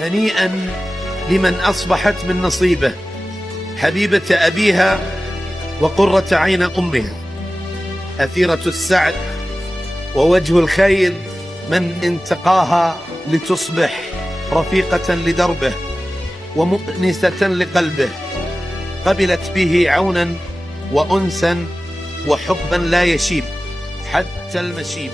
هنيئا لمن أصبحت من نصيبه حبيبة أبيها وقرة عين أمها، أثيرة السعد ووجه الخير، من انتقاها لتصبح رفيقة لدربه ومؤنسة لقلبه، قبلت به عونا وأنسا وحبا لا يشيب حتى المشيب.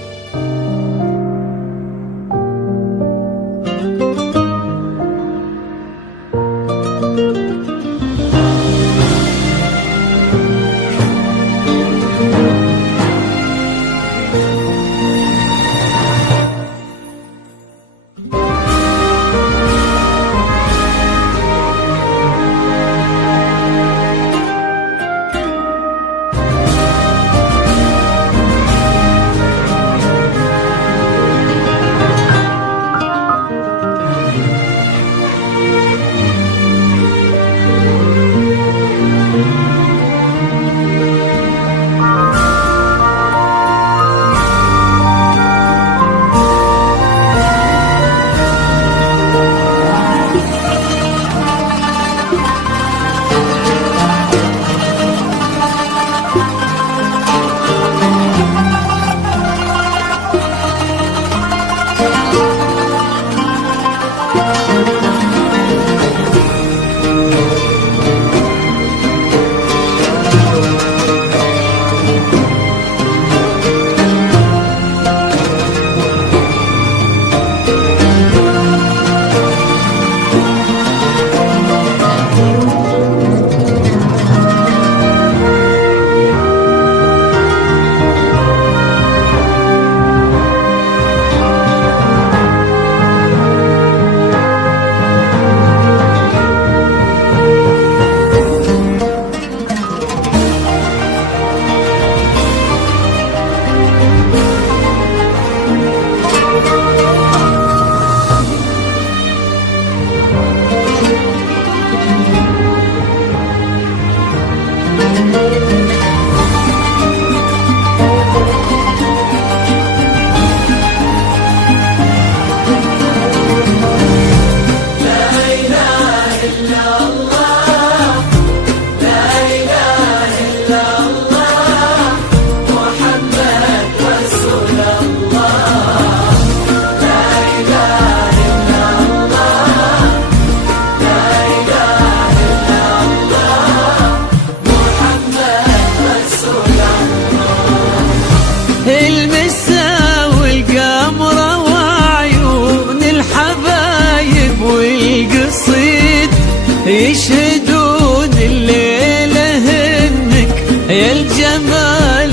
يشهدون الليلة هنك يا الجمال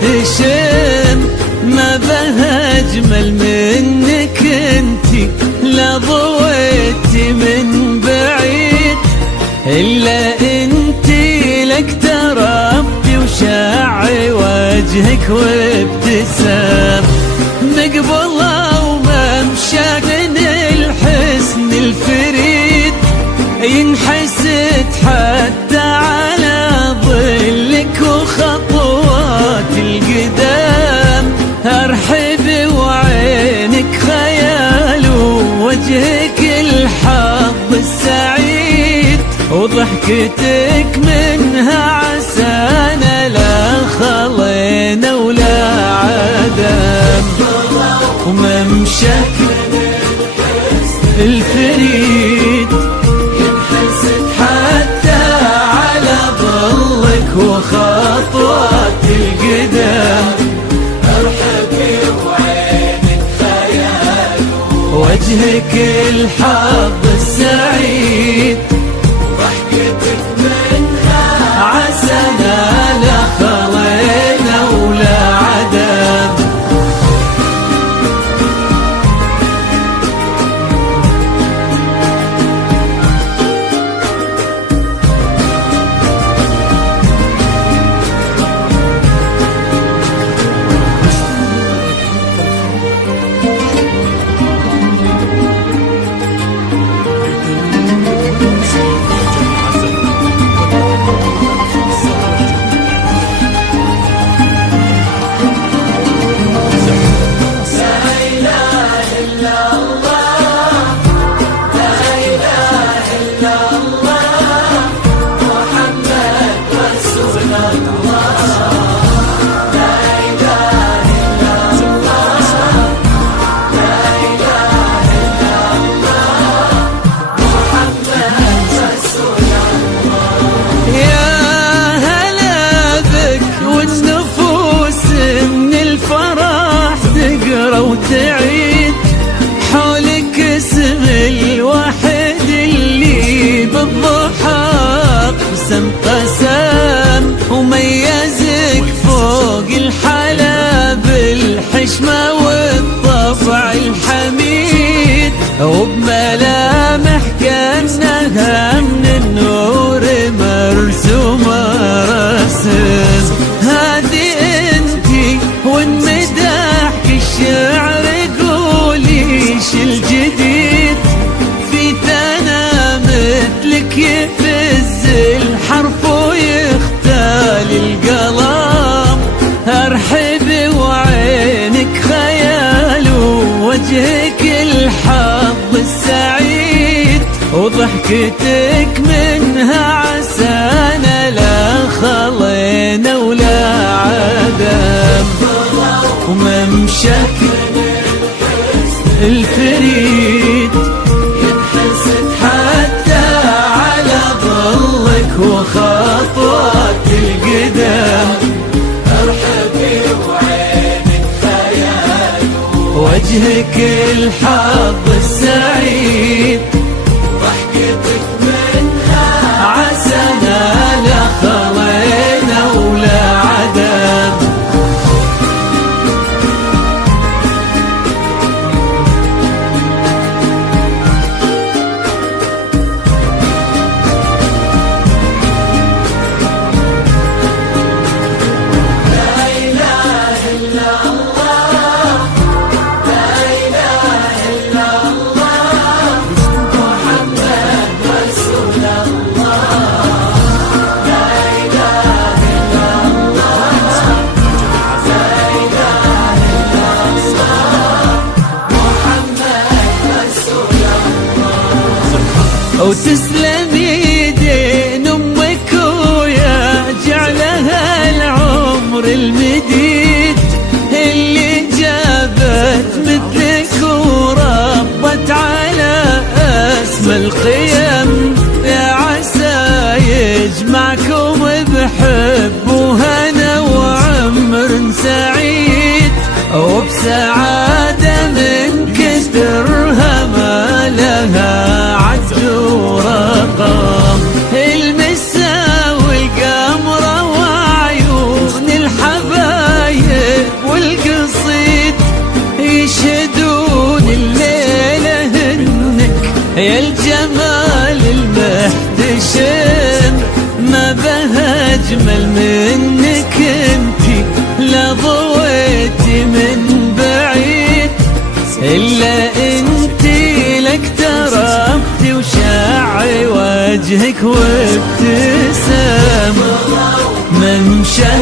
المحتشم، ما بها أجمل منك انتي، لا ضويتي من بعيد إلا انتي، لك تربي وشاعي وجهك وابتسام، مقبلة وممشاك من الحسن الفريد، ينحسد حتى على ظلك وخطوات القدام، أرحب وعينك خيال ووجهك الحظ السعيد، وضحكتك منها عسانا لا خلينا ولا عدم، وممشاك الفريد وخطوات القدام، أرحبي وعينك خيال وجهك الحظ السعيد، ضحكتك منها عسانا لا خلينا ولا عدم. بالحشمة والطبع الحميد، وبملامح كأنها من النور مرسومة رسم. هذه انتي وانمدحك الشعر قولي ايش الجديد، في ثنا مثلك يفز الحرف ويختال القلم. ارحب وعينك خيال ووجهك الحظ السعيد، وضحكتك منها عسانا لا خلينا ولا عدم. وممشك الفريد ينحسد حتى على ظلك وخطوات القدم. ارحبي وعينك خيال وجهك الحظ السعيد، ضحكتك منها عسانا لا خلينا ولا عدم. وتسلم يدين امك ويا جعلها العمر المديد، اللي جابت مثلك وربت على اسم القيم. يا عسى يجمعكم بحب وهنا وعمر سعيد، وبسعادة من كثرها ما لها عد ورقم. المسا والقمرة وعيون الحبايب والقصيد يشهدون الليلة هنك يا الجمال المحتشم. ما بها أجمل منك انتي لا ضويتي من بعيد، إلا انتي لك تربتي وشاعي وجهك وابتسام. ممشى